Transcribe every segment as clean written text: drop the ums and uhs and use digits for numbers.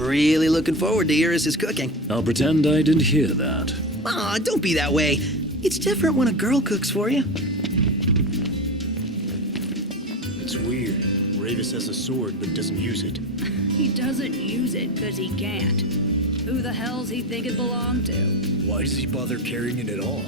Really looking forward to Iris' cooking. I'll pretend I didn't hear that. Aw, don't be that way. It's different when a girl cooks for you. It's weird. Regis has a sword but doesn't use it. He doesn't use it because he can't. Who the hell's he think it belonged to? Why does he bother carrying it at all?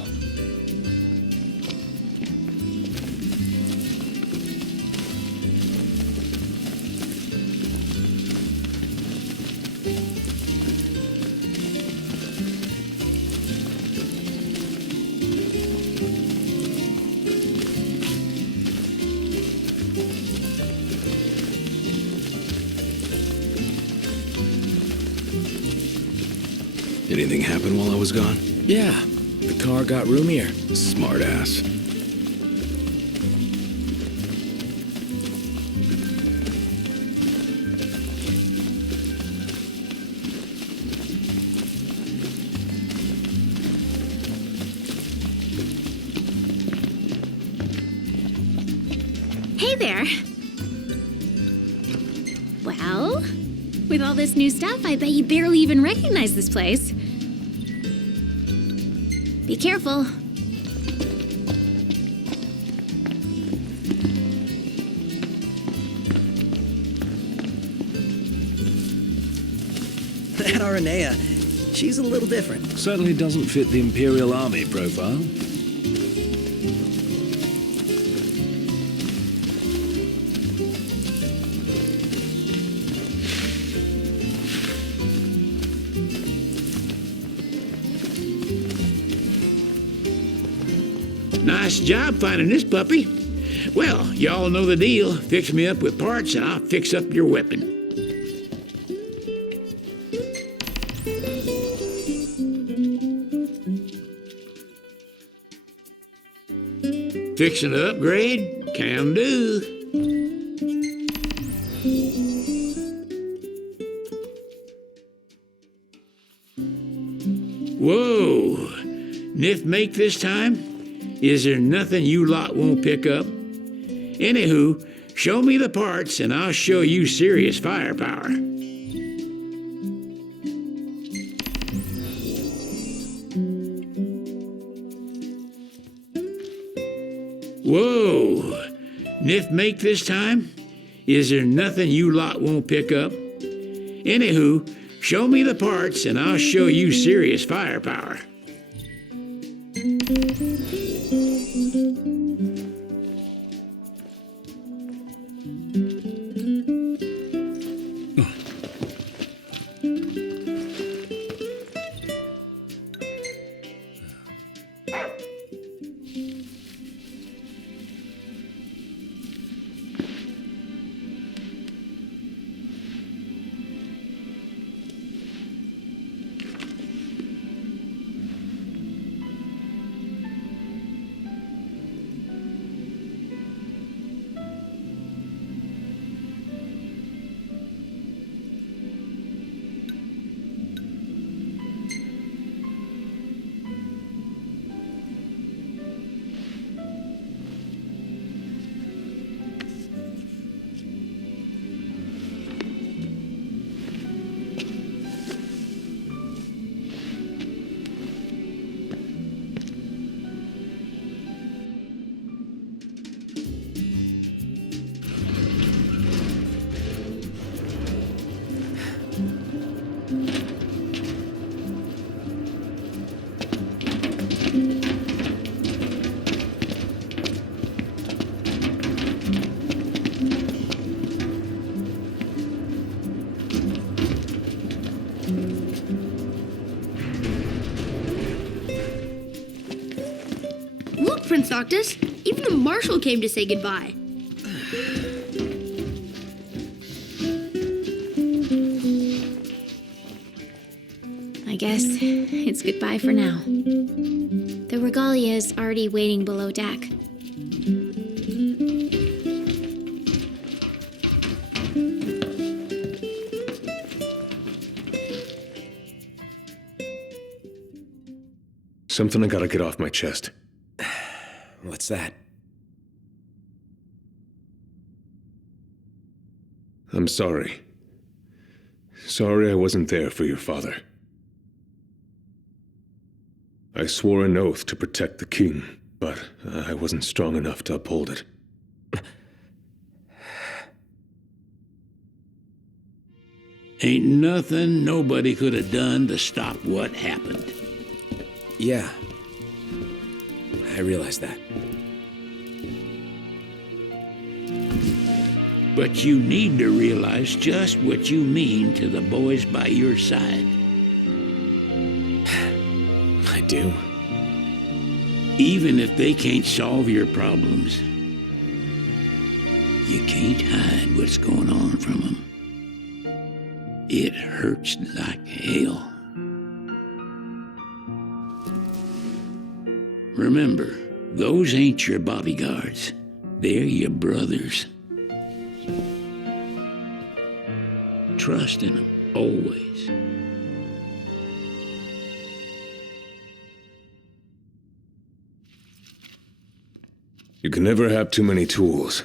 Anything happen while I was gone? Yeah, the car got roomier. Smart ass. Hey there. Well, with all this new stuff, I bet you barely even recognize this place. Be careful. That Aranea, she's a little different. Certainly doesn't fit the Imperial Army profile. Nice job finding this puppy. Well, y'all know the deal. Fix me up with parts and I'll fix up your weapon. Fixing to upgrade? Can do. Whoa. Niff make this time? Is there nothing you lot won't pick up? Anywho, show me the parts and I'll show you serious firepower. Whoa! Niff make this time? Is there nothing you lot won't pick up? Anywho, show me the parts and I'll show you serious firepower. Prince Noctis. Even the Marshal came to say goodbye. I guess it's goodbye for now. The regalia is already waiting below deck. Something I gotta get off my chest. What's that? I'm sorry. Sorry I wasn't there for your father. I swore an oath to protect the king, but I wasn't strong enough to uphold it. Ain't nothing nobody could have done to stop what happened. Yeah. I realize that. But you need to realize just what you mean to the boys by your side. I do. Even if they can't solve your problems, you can't hide what's going on from them. It hurts like hell. Remember, those ain't your bodyguards. They're your brothers. Trust in them, always. You can never have too many tools.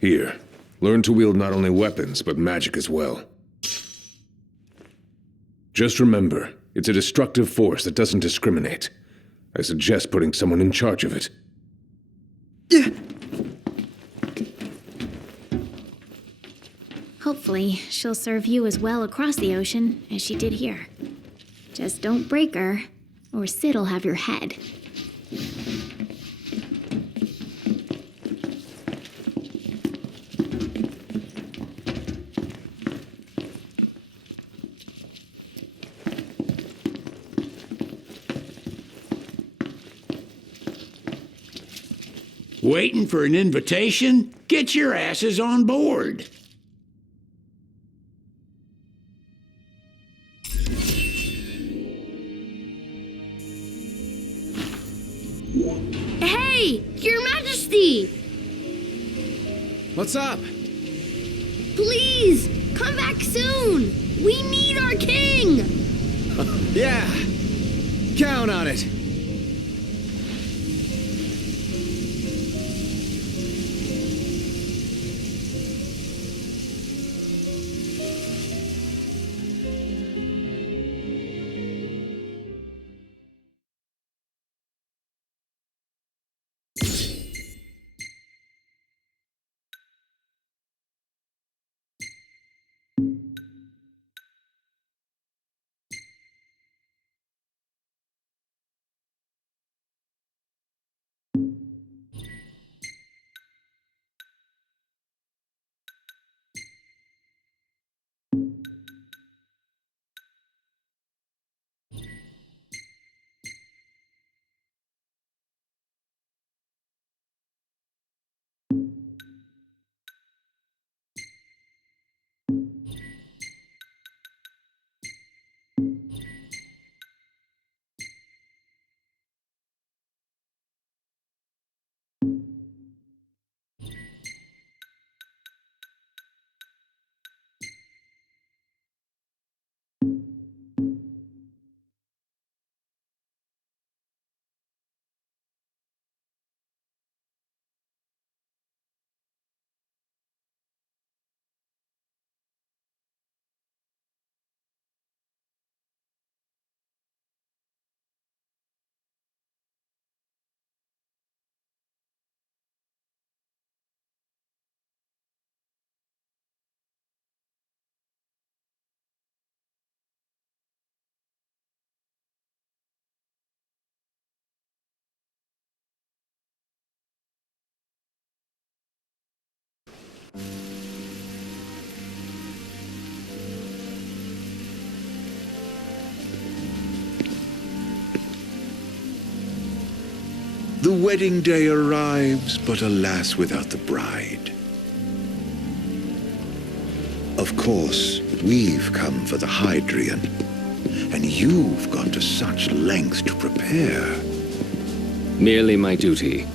Here, learn to wield not only weapons, but magic as well. Just remember, it's a destructive force that doesn't discriminate. I suggest putting someone in charge of it. Hopefully, she'll serve you as well across the ocean as she did here. Just don't break her, or Sid'll have your head. Waiting for an invitation? Get your asses on board. Hey, Your Majesty! What's up? Please, come back soon! We need our king! Yeah. Count on it. The wedding day arrives, but alas, without the bride. Of course, we've come for the Hydrian, and you've gone to such lengths to prepare. Merely my duty.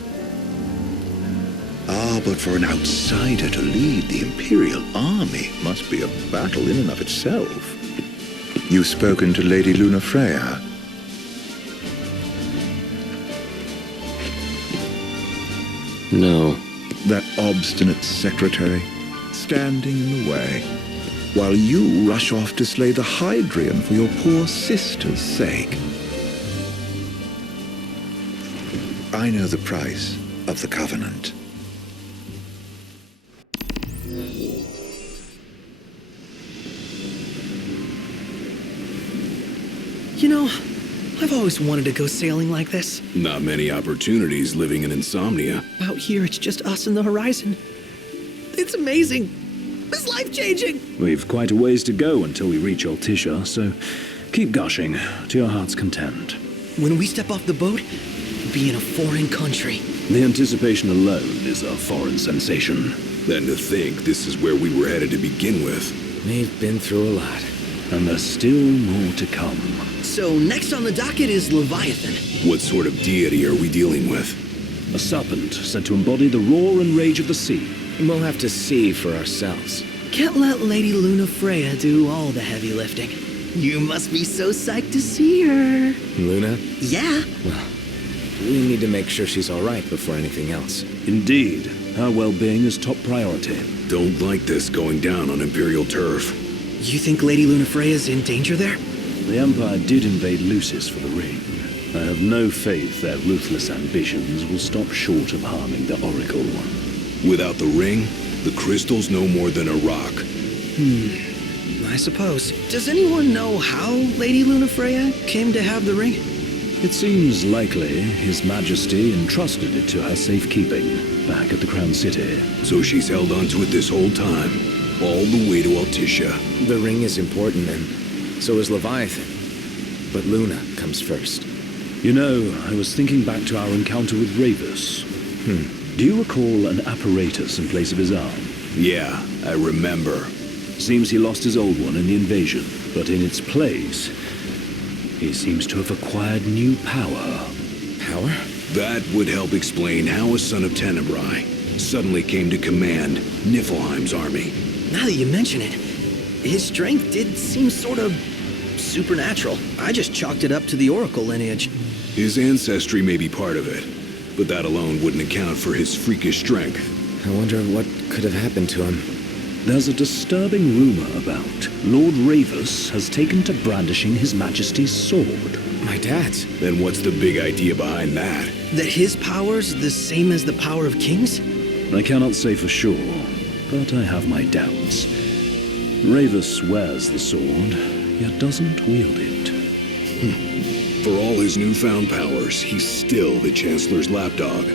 Ah, but for an outsider to lead the Imperial army must be a battle in and of itself. You've spoken to Lady Lunafreya. No. That obstinate secretary. standing in the way, while you rush off to slay the Hydrian for your poor sister's sake. I know the price of the Covenant. You know, I've always wanted to go sailing like this. Not many opportunities living in Insomnia. Out here, it's just us and the horizon. It's amazing. It's life-changing. We've quite a ways to go until we reach Altissia, so keep gushing to your heart's content. When we step off the boat, we'll be in a foreign country. The anticipation alone is a foreign sensation. Then to think this is where we were headed to begin with. We've been through a lot. And there's still more to come. So next on the docket is Leviathan. What sort of deity are we dealing with? A serpent said to embody the roar and rage of the sea. We'll have to see for ourselves. Can't let Lady Lunafreya do all the heavy lifting. You must be so psyched to see her. Luna? Yeah. Well, we need to make sure she's all right before anything else. Indeed. Her well-being is top priority. Don't like this going down on Imperial turf. You think Lady Lunafreya's in danger there? The Empire did invade Lucis for the ring. I have no faith their ruthless ambitions will stop short of harming the Oracle. Without the ring, the crystal's no more than a rock. I suppose. Does anyone know how Lady Lunafreya came to have the ring? It seems likely His Majesty entrusted it to her safekeeping back at the Crown City. So she's held onto it this whole time, all the way to Altissia. The ring is important, and so is Leviathan. But Luna comes first. You know, I was thinking back to our encounter with Regis. Do you recall an apparatus in place of his arm? Yeah, I remember. Seems he lost his old one in the invasion, but in its place, he seems to have acquired new power. Power? That would help explain how a son of Tenebrae suddenly came to command Niflheim's army. Now that you mention it, his strength did seem sort of supernatural. I just chalked it up to the Oracle lineage. His ancestry may be part of it, but that alone wouldn't account for his freakish strength. I wonder what could have happened to him. There's a disturbing rumor about Lord Regis has taken to brandishing His Majesty's sword. My dad's. Then what's the big idea behind that? That his power's the same as the power of kings? I cannot say for sure, but I have my doubts. Regis wears the sword, yet doesn't wield it. For all his newfound powers, he's still the Chancellor's lapdog,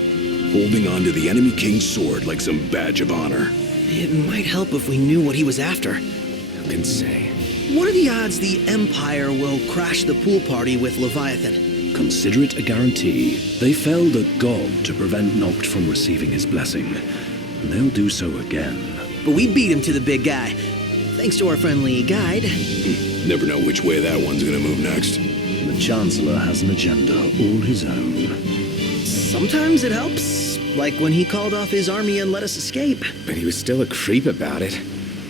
holding on to the enemy king's sword like some badge of honor. It might help if we knew what he was after. Who can say? What are the odds the Empire will crash the pool party with Leviathan? Consider it a guarantee. They felled a god to prevent Noct from receiving his blessing, and they'll do so again. But we beat him to the big guy, thanks to our friendly guide. Never know which way that one's gonna move next. The Chancellor has an agenda all his own. Sometimes it helps, like when he called off his army and let us escape. But he was still a creep about it.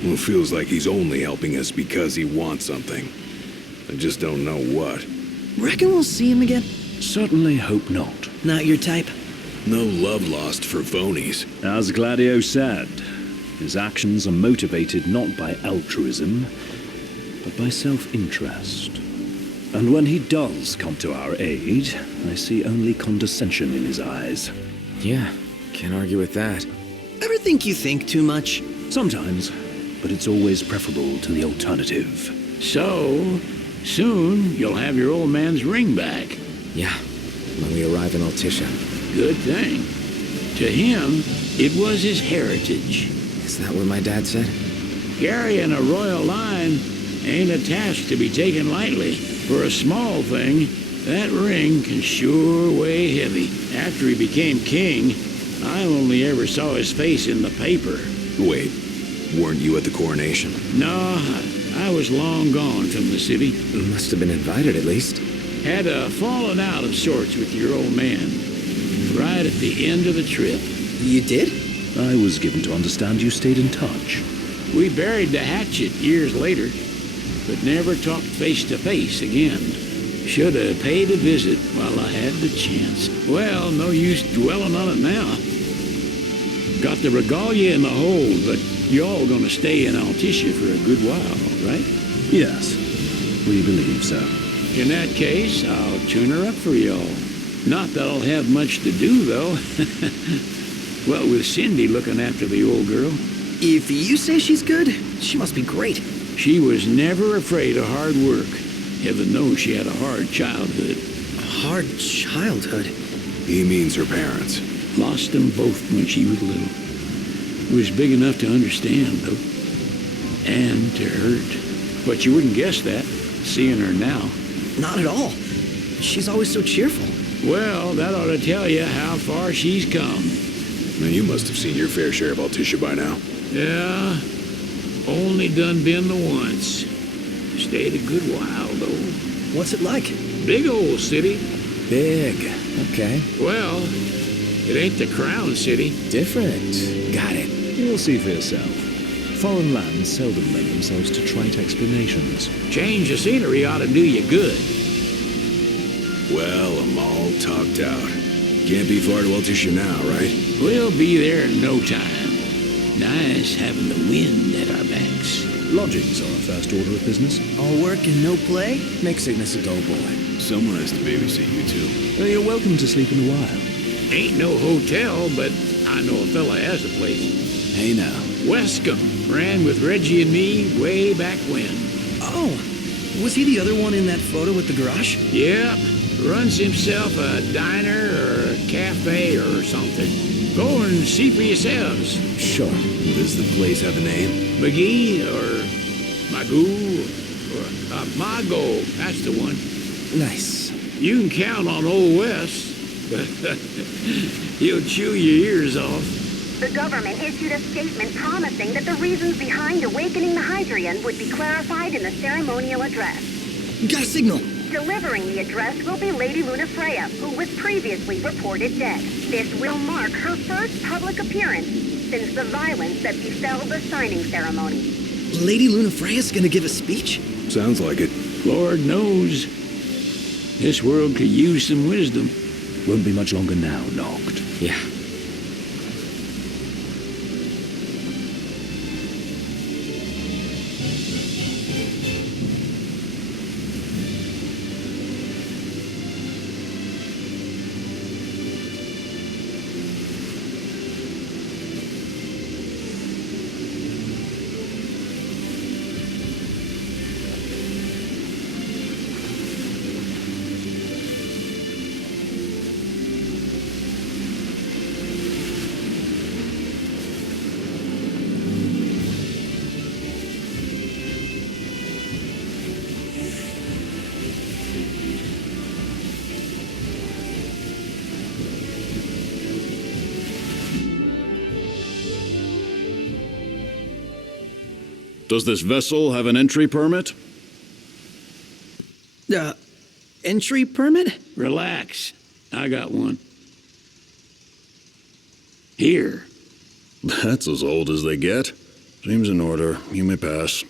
Well, it feels like he's only helping us because he wants something. I just don't know what. Reckon we'll see him again? Certainly hope not. Not your type? No love lost for phonies. As Gladio said, his actions are motivated not by altruism, but by self-interest. And when he does come to our aid, I see only condescension in his eyes. Yeah, can't argue with that. Ever think you think too much? Sometimes, but it's always preferable to the alternative. So, soon you'll have your old man's ring back. Yeah, when we arrive in Altissia. Good thing. To him, it was his heritage. Is that what my dad said? Carrying a royal line ain't a task to be taken lightly. For a small thing, that ring can sure weigh heavy. After he became king, I only ever saw his face in the paper. Wait, weren't you at the coronation? No, I was long gone from the city. You must have been invited at least. Had a falling out of sorts with your old man. Right at the end of the trip. You did? I was given to understand you stayed in touch. We buried the hatchet years later, but never talked face to face again. Should have paid a visit while I had the chance. Well, no use dwelling on it now. Got the regalia in the hold, but y'all gonna stay in Altissia for a good while, right? Yes, we believe so. In that case, I'll tune her up for y'all. Not that I'll have much to do, though. Well, with Cindy looking after the old girl. If you say she's good, she must be great. She was never afraid of hard work. Heaven knows she had a hard childhood. Hard childhood? He means her parents. Lost them both when she was little. Was big enough to understand, though. And to hurt. But you wouldn't guess that, seeing her now. Not at all. She's always so cheerful. Well, that ought to tell you how far she's come. Now, you must have seen your fair share of Altissia by now. Yeah, only done been the once. Stayed a good while, though. What's it like? Big old city. Big. Okay. Well, it ain't the crown city. Different. Got it. You'll see for yourself. Foreign lands seldom lend themselves to trite explanations. Change of scenery ought to do you good. Well, I'm all talked out. Can't be far to Altissia now, right? We'll be there in no time. Nice having the wind at our backs. Lodgings are our first order of business. All work and no play? Make Ignis a dull boy. Someone has to babysit you two. You're welcome to sleep in the wild. Ain't no hotel, but I know a fella has a place. Hey now. Wescombe ran with Reggie and me way back when. Oh, was he the other one in that photo with the garage? Yep. Runs himself a diner or a cafe or something. Go and see for yourselves. Sure. Does the place have a name? McGee or Magoo or Mago. That's the one. Nice. You can count on Old Wes. He'll chew your ears off. The government issued a statement promising that the reasons behind awakening the Hydrian would be clarified in the ceremonial address. Got a signal. Delivering the address will be Lady Lunafreya, who was previously reported dead. This will mark her first public appearance since the violence that befell the signing ceremony. Lady Lunafreya's gonna give a speech? Sounds like it. Lord knows. This world could use some wisdom. Won't be much longer now, Noct. Yeah. Does this vessel have an entry permit? Entry permit? Relax. I got one. Here. That's as old as they get. Seems in order. You may pass.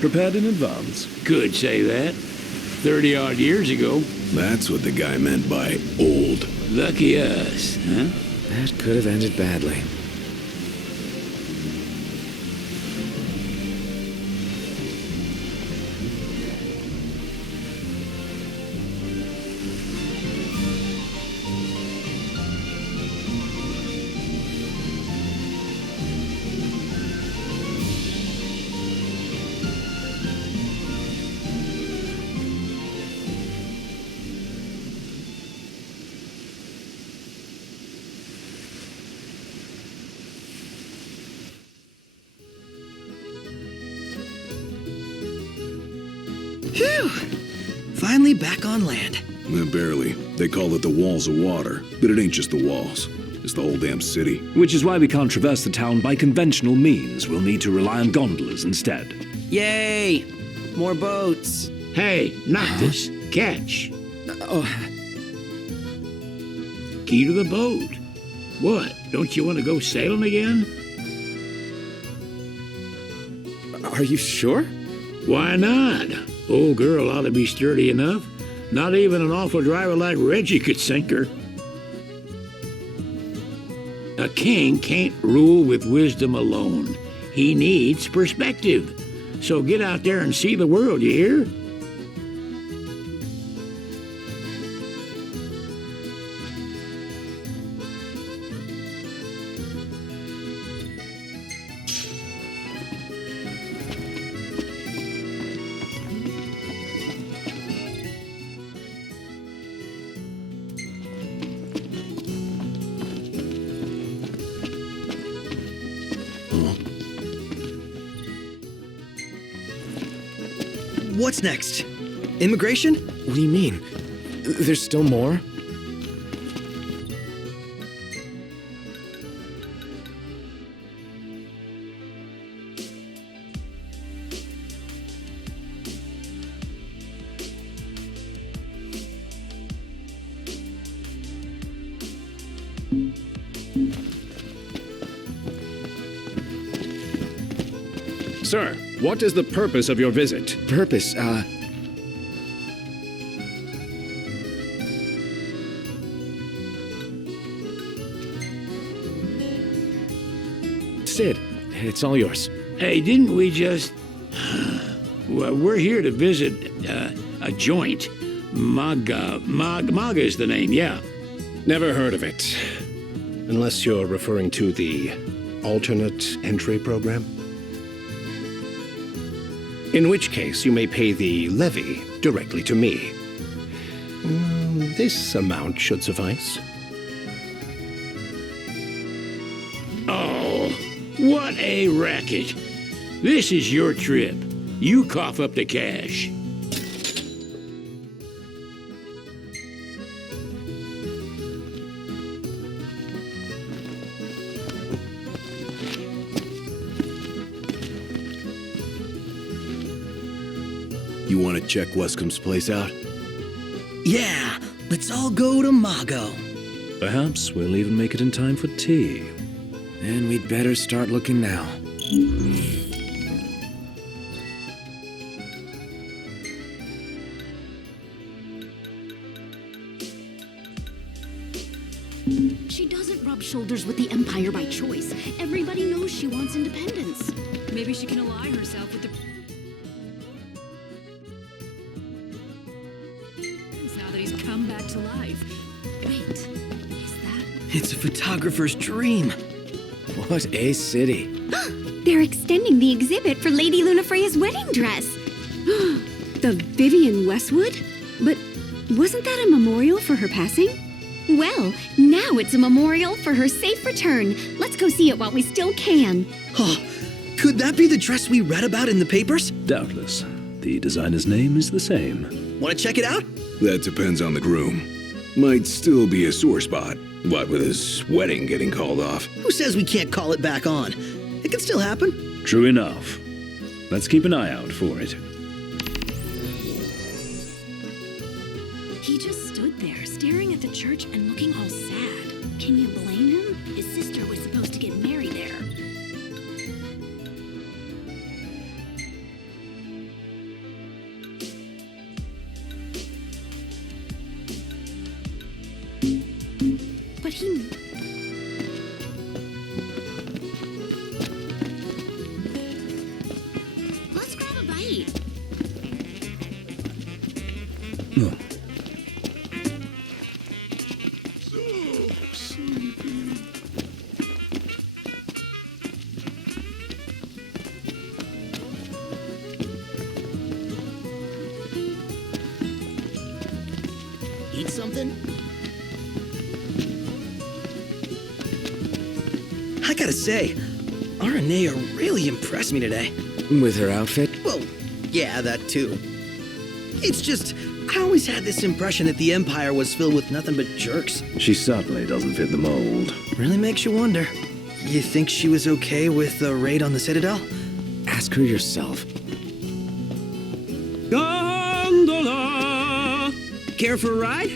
Prepared in advance? Could say that. 30-odd years ago. That's what the guy meant by old. Lucky us, huh? That could have ended badly. Phew! Finally back on land. Barely. They call it the Walls of Water, but it ain't just the walls. It's the whole damn city. Which is why we can't traverse the town by conventional means. We'll need to rely on gondolas instead. Yay! More boats. Hey, Noctis, catch. Oh, Key to the boat. What, don't you want to go sailing again? are you sure? Why not? Old girl ought to be sturdy enough. Not even an awful driver like Regis could sink her. A king can't rule with wisdom alone. He needs perspective. So get out there and see the world, you hear? What's next? Immigration? What do you mean? There's still more? Sir, what is the purpose of your visit? Purpose, Sid, it's all yours. Hey, didn't we just... Well, we're here to visit a joint. Maga is the name, yeah. Never heard of it. Unless you're referring to the alternate entry program. In which case, you may pay the levy directly to me. This amount should suffice. Oh, what a racket. This is your trip. You cough up the cash. You want to check Wescom's place out? Yeah, let's all go to Mago. Perhaps we'll even make it in time for tea. And we'd better start looking now. She doesn't rub shoulders with the Empire by choice. Everybody knows she wants independence. Maybe she can ally herself with the... now that he's come back to life. Wait, is that... It's a photographer's dream. What a city. They're extending the exhibit for Lady Lunafreya's wedding dress. The Vivian Westwood? But wasn't that a memorial for her passing? Well, now it's a memorial for her safe return. Let's go see it while we still can. Oh, could that be the dress we read about in the papers? Doubtless. The designer's name is the same. Want to check it out? That depends on the groom. Might still be a sore spot. What with his wedding getting called off? Who says we can't call it back on? It can still happen. True enough. Let's keep an eye out for it. He just stood there, staring at the church and looking all sad. Can you blame him? His sister was supposed to get married there. But he... Let's grab a bite. Oh. Eat something? I gotta say, Aranea really impressed me today. With her outfit? Well, yeah, that too. It's just, I always had this impression that the Empire was filled with nothing but jerks. She certainly doesn't fit the mold. Really makes you wonder. You think she was okay with the raid on the Citadel? Ask her yourself. Gondola! Care for a ride?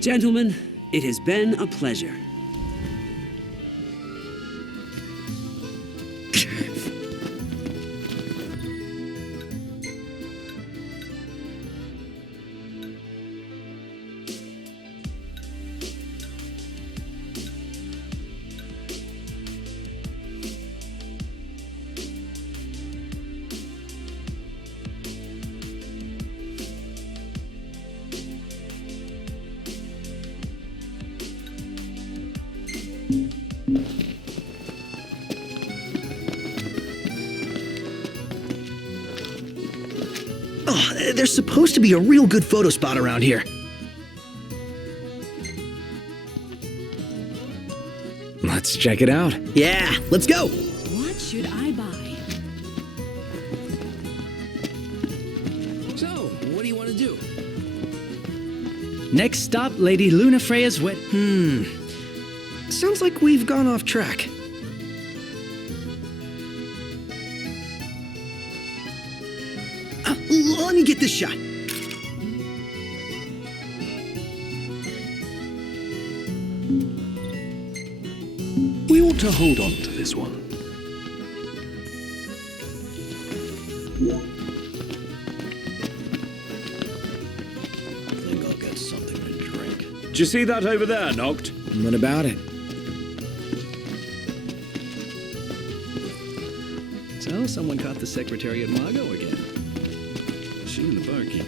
Gentlemen, it has been a pleasure. Oh, there's supposed to be a real good photo spot around here. Let's check it out. Yeah, let's go. What should I buy? So, what do you want to do? Next stop, Lady Lunafreya's wed... Sounds like we've gone off track. Let me get this shot. We ought to hold on to this one. I think I'll get something to drink. Did you see that over there, Noct? What about it? So, someone caught the Secretary at Mago again. She and the barkeep.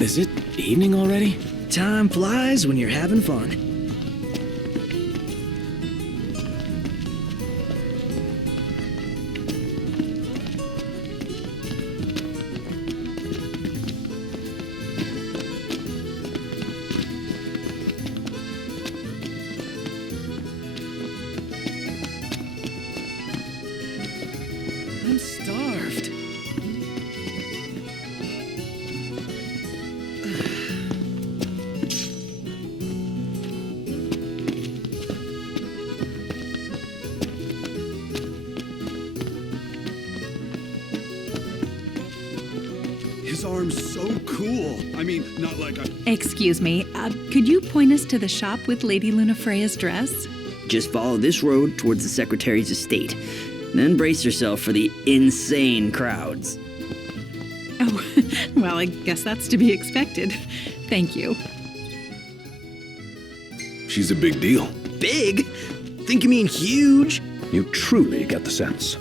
Is it evening already? Time flies when you're having fun. I'm starved. His arm's so cool. I mean, not like a... Excuse me, could you point us to the shop with Lady Lunafreya's dress? Just follow this road towards the Secretary's estate. Then brace yourself for the insane crowds. Oh, well, I guess that's to be expected. Thank you. She's a big deal. Big? Think you mean huge? You truly get the sense.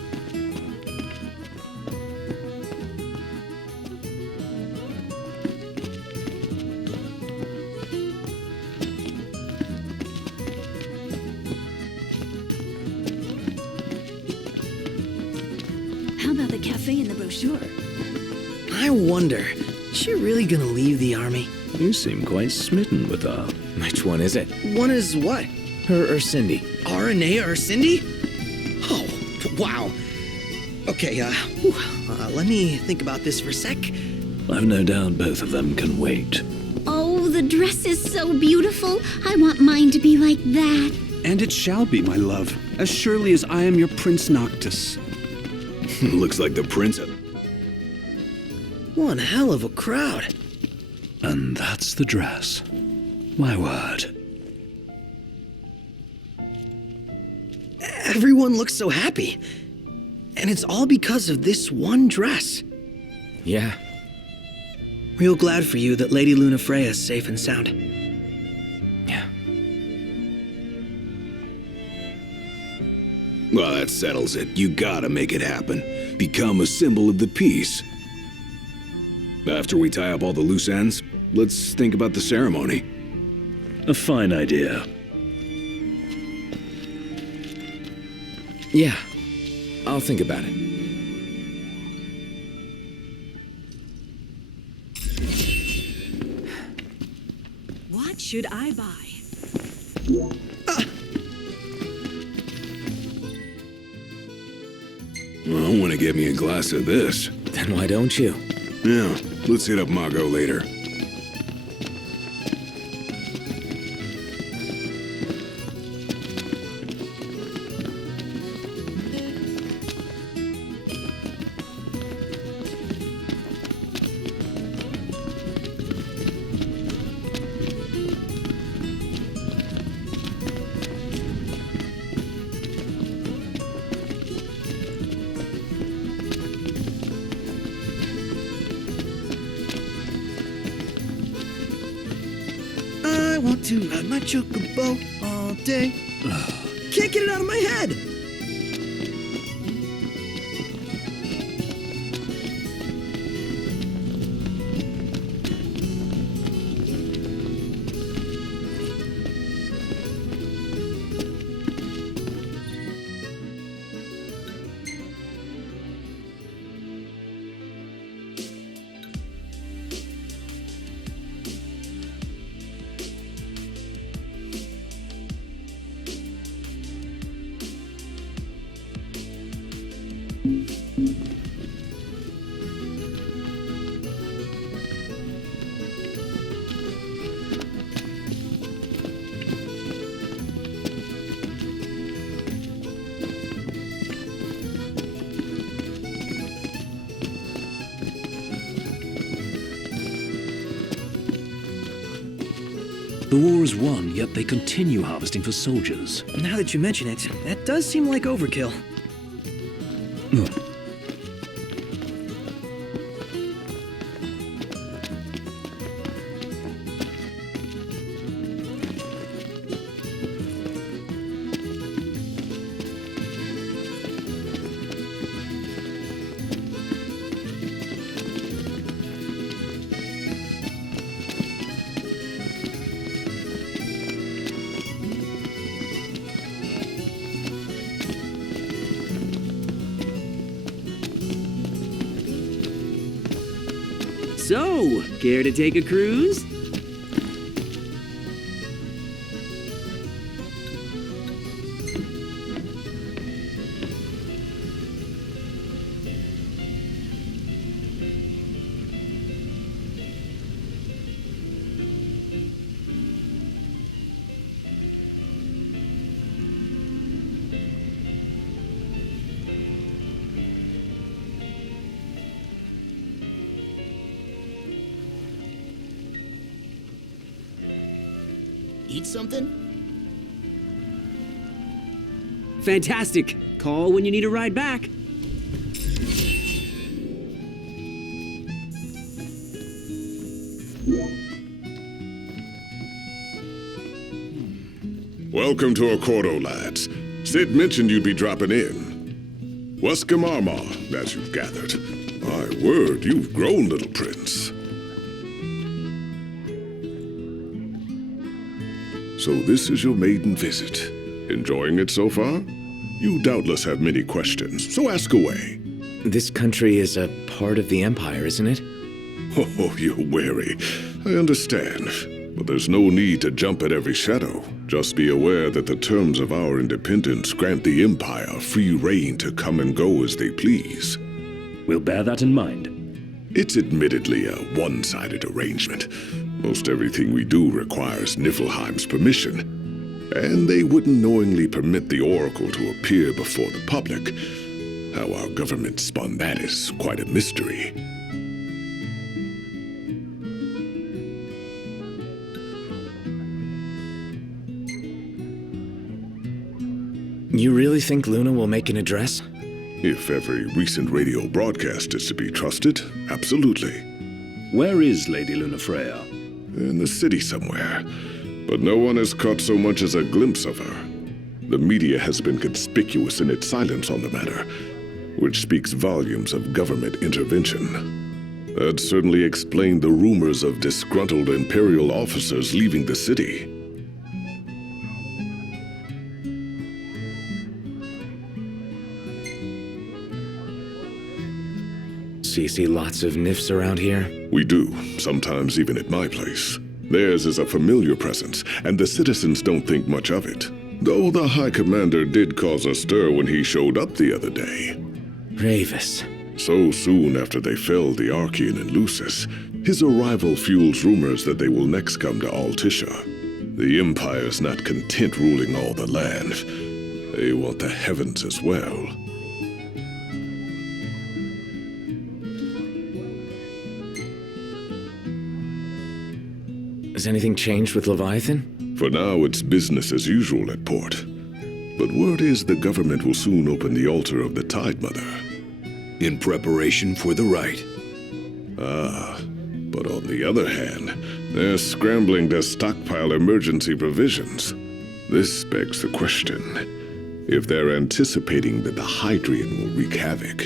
How about the cafe in the brochure? I wonder, is she really gonna leave the army? You seem quite smitten with her. Which one is it? One is what? Her or Cindy? Aranea or Cindy? Oh, wow. Okay, let me think about this for a sec. I've no doubt both of them can wait. Oh, the dress is so beautiful. I want mine to be like that. And it shall be, my love, as surely as I am your Prince Noctis. Looks like the prince. One hell of a crowd. And that's the dress. My word. Everyone looks so happy. And it's all because of this one dress. Yeah. Real glad for you that Lady Lunafreya is safe and sound. Yeah. Well, that settles it. You gotta make it happen. Become a symbol of the peace. After we tie up all the loose ends, let's think about the ceremony. A fine idea. Yeah. I'll think about it. What should I buy? Well, I want to get me a glass of this. Then why don't you? Yeah, let's hit up Mago later. want to ride my chocobo all day. Can't get it out of my head! The war is won, yet they continue harvesting for soldiers. Now that you mention it, that does seem like overkill. So, care to take a cruise? Eat something? Fantastic. Call when you need a ride back. Welcome to Accordo, lads. Sid mentioned you'd be dropping in. Wescamarma, as you've gathered. My word, you've grown, little prince. So this is your maiden visit. Enjoying it so far? You doubtless have many questions, so ask away. This country is a part of the Empire, isn't it? Oh, you're wary. I understand. But there's no need to jump at every shadow. Just be aware that the terms of our independence grant the Empire free reign to come and go as they please. We'll bear that in mind. It's admittedly a one-sided arrangement. Most everything we do requires Niflheim's permission, and they wouldn't knowingly permit the Oracle to appear before the public. How our government spun that is quite a mystery. You really think Luna will make an address? If every recent radio broadcast is to be trusted, absolutely. Where is Lady Lunafreya? In the city somewhere, but no one has caught so much as a glimpse of her. The media has been conspicuous in its silence on the matter, which speaks volumes of government intervention. That certainly explained the rumors of disgruntled Imperial officers leaving the city. So you see lots of Nifs around here? We do, sometimes even at my place. Theirs is a familiar presence, and the citizens don't think much of it. Though the High Commander did cause a stir when he showed up the other day. Ravis. So soon after they felled the Archean and Lucis, his arrival fuels rumors that they will next come to Altissia. The Empire's not content ruling all the land. They want the heavens as well. Has anything changed with Leviathan? For now, it's business as usual at port. But word is the government will soon open the altar of the Tide Mother. In preparation for the rite. Ah, but on the other hand, They're scrambling to stockpile emergency provisions. This begs the question. If they're anticipating that the Hydrian will wreak havoc,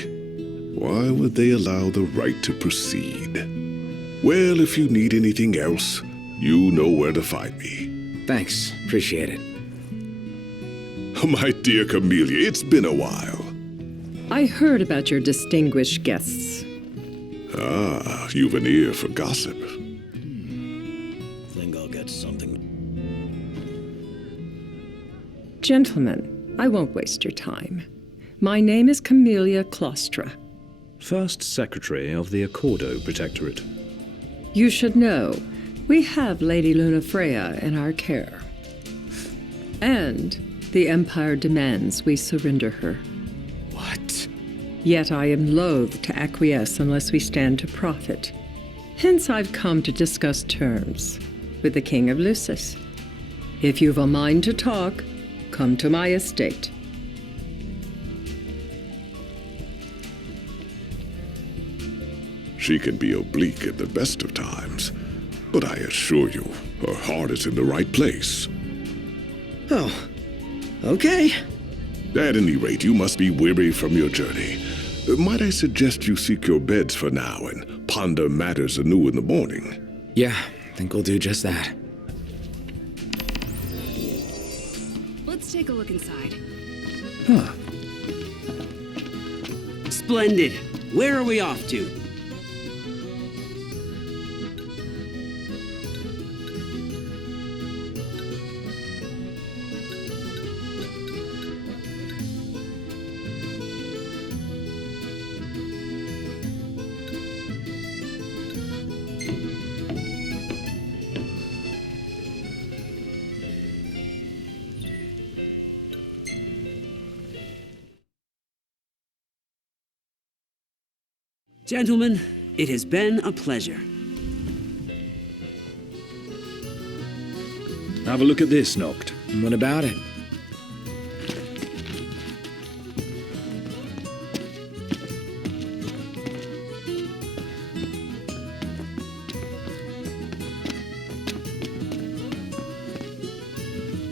why would they allow the right to proceed? Well, if you need anything else, you know where to find me. Thanks. Appreciate it. My dear Camellia, it's been a while. I heard about your distinguished guests. Ah, you've an ear for gossip. Think I'll get something. Gentlemen, I won't waste your time. My name is Camellia Claustra. First Secretary of the Accordo Protectorate. You should know, we have Lady Lunafreya in our care. And the Empire demands we surrender her. What? Yet I am loath to acquiesce unless we stand to profit. Hence I've come to discuss terms with the King of Lucis. If you've a mind to talk, come to my estate. She can be oblique at the best of times, but I assure you, her heart is in the right place. Oh, okay. At any rate, you must be weary from your journey. Might I suggest you seek your beds for now and ponder matters anew in the morning? Yeah, I think we'll do just that. Let's take a look inside. Huh. Splendid. Where are we off to? Gentlemen, it has been a pleasure. Have a look at this, Noct. What about it?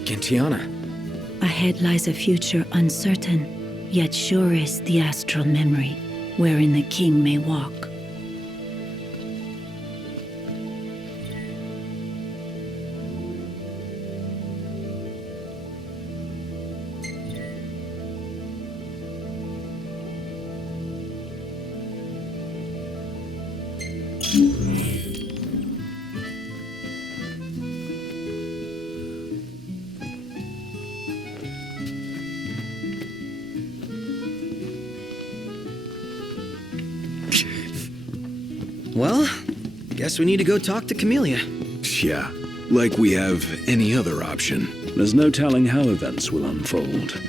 Gentiana. Ahead lies a future uncertain, yet sure is the astral memory, wherein the king may walk. Well, guess we need to go talk to Camellia. Yeah, like we have any other option. There's no telling how events will unfold.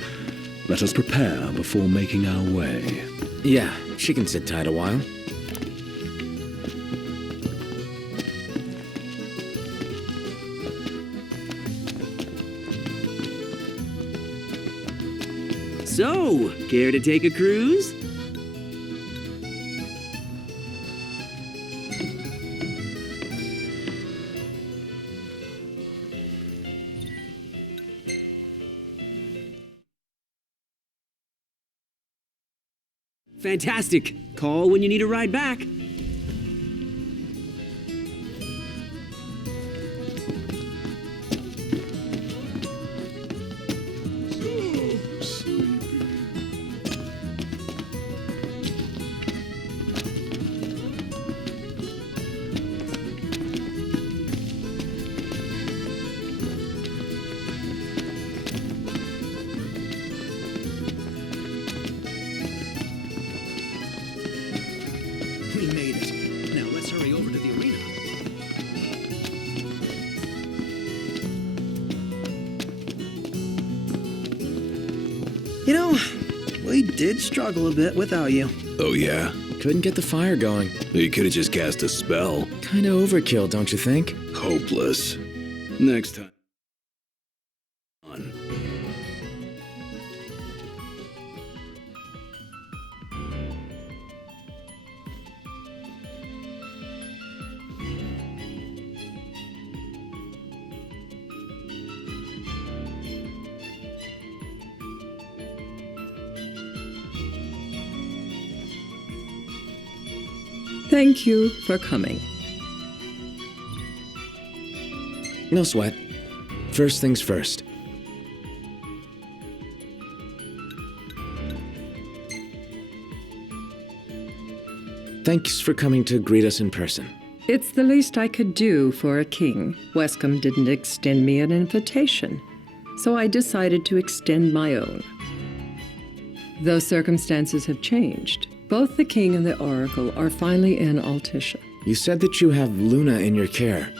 Let us prepare before making our way. Yeah, she can sit tight a while. So, care to take a cruise? Fantastic. Call when you need a ride back. We made it. Now let's hurry over to the arena. You know, we did struggle a bit without you. Oh, yeah? Couldn't get the fire going. You could have just cast a spell. Kinda overkill, don't you think? Hopeless. Next time. Thank you for coming. No sweat. First things first. Thanks for coming to greet us in person. It's the least I could do for a king. Wescombe didn't extend me an invitation, so I decided to extend my own. Though circumstances have changed, both the king and the oracle are finally in Altissia. You said that you have Luna in your care.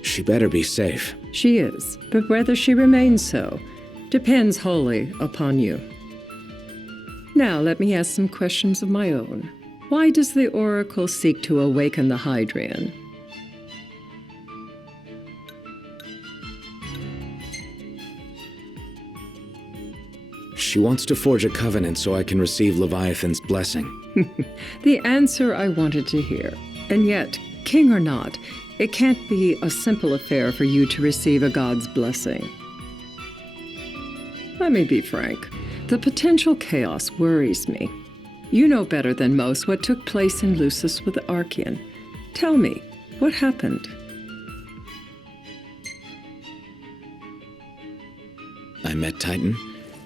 She better be safe. She is, but whether she remains so depends wholly upon you. Now let me ask some questions of my own. Why does the oracle seek to awaken the Hydrian? She wants to forge a covenant so I can receive Leviathan's blessing. The answer I wanted to hear. And yet, king or not, it can't be a simple affair for you to receive a god's blessing. Let me be frank. The potential chaos worries me. You know better than most what took place in Lucis with Archean. Tell me, what happened? I met Titan,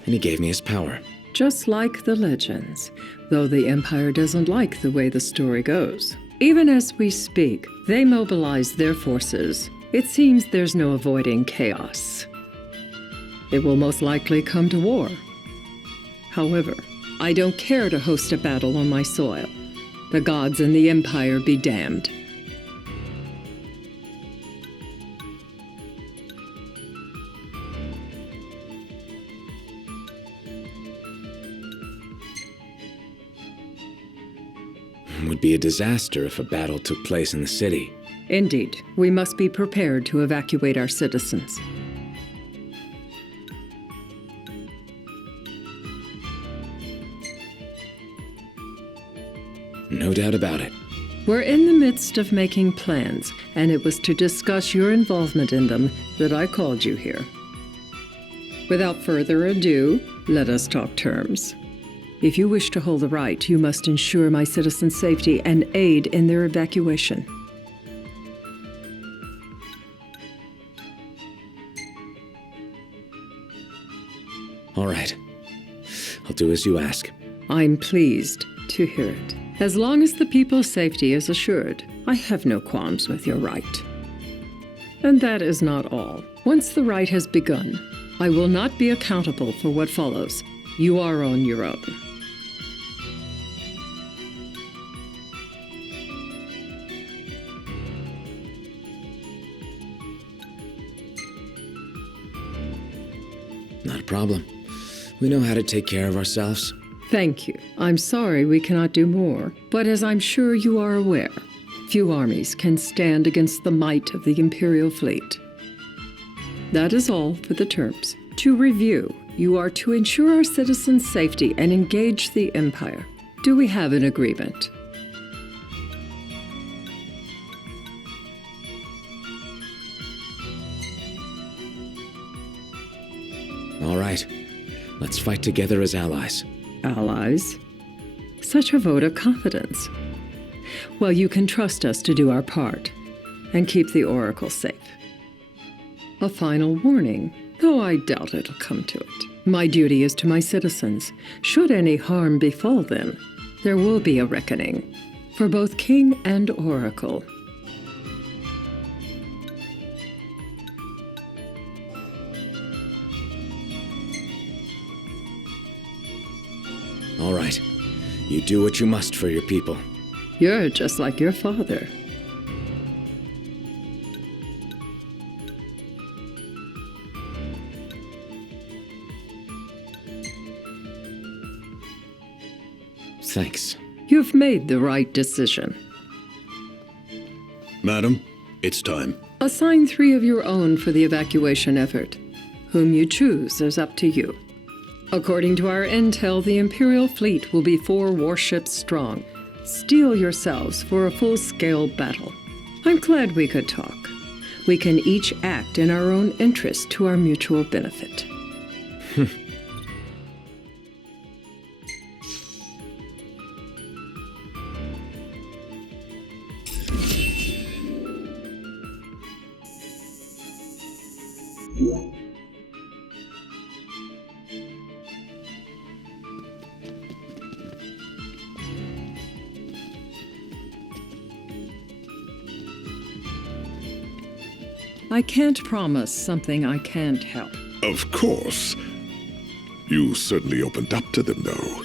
and he gave me his power. Just like the legends, though the Empire doesn't like the way the story goes. Even as we speak, they mobilize their forces. It seems there's no avoiding chaos. It will most likely come to war. However, I don't care to host a battle on my soil. The gods and the Empire be damned. It would be a disaster if a battle took place in the city. Indeed, we must be prepared to evacuate our citizens. No doubt about it. We're in the midst of making plans, and it was to discuss your involvement in them that I called you here. Without further ado, let us talk terms. If you wish to hold the right, you must ensure my citizens' safety and aid in their evacuation. All right. I'll do as you ask. I'm pleased to hear it. As long as the people's safety is assured, I have no qualms with your right. And that is not all. Once the rite has begun, I will not be accountable for what follows. You are on your own. Not a problem. We know how to take care of ourselves. Thank you. I'm sorry we cannot do more, but as I'm sure you are aware, few armies can stand against the might of the Imperial fleet. That is all for the terms. To review, you are to ensure our citizens' safety and engage the Empire. Do we have an agreement? All right. Let's fight together as allies. Allies? Such a vote of confidence. Well, you can trust us to do our part and keep the Oracle safe. A final warning, though I doubt it'll come to it. My duty is to my citizens. Should any harm befall them, there will be a reckoning for both King and Oracle. All right. You do what you must for your people. You're just like your father. Thanks. You've made the right decision. Madam, it's time. Assign 3 of your own for the evacuation effort. Whom you choose is up to you. According to our intel, the Imperial fleet will be 4 warships strong. Steel yourselves for a full-scale battle. I'm glad we could talk. We can each act in our own interest to our mutual benefit. I can't promise something I can't help. Of course. You certainly opened up to them, though.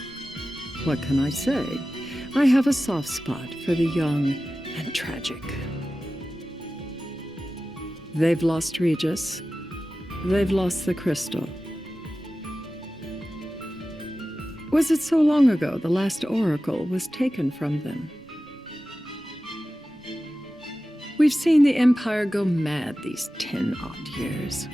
What can I say? I have a soft spot for the young and tragic. They've lost Regis. They've lost the crystal. Was it so long ago the last oracle was taken from them? We've seen the Empire go mad these 10-odd years.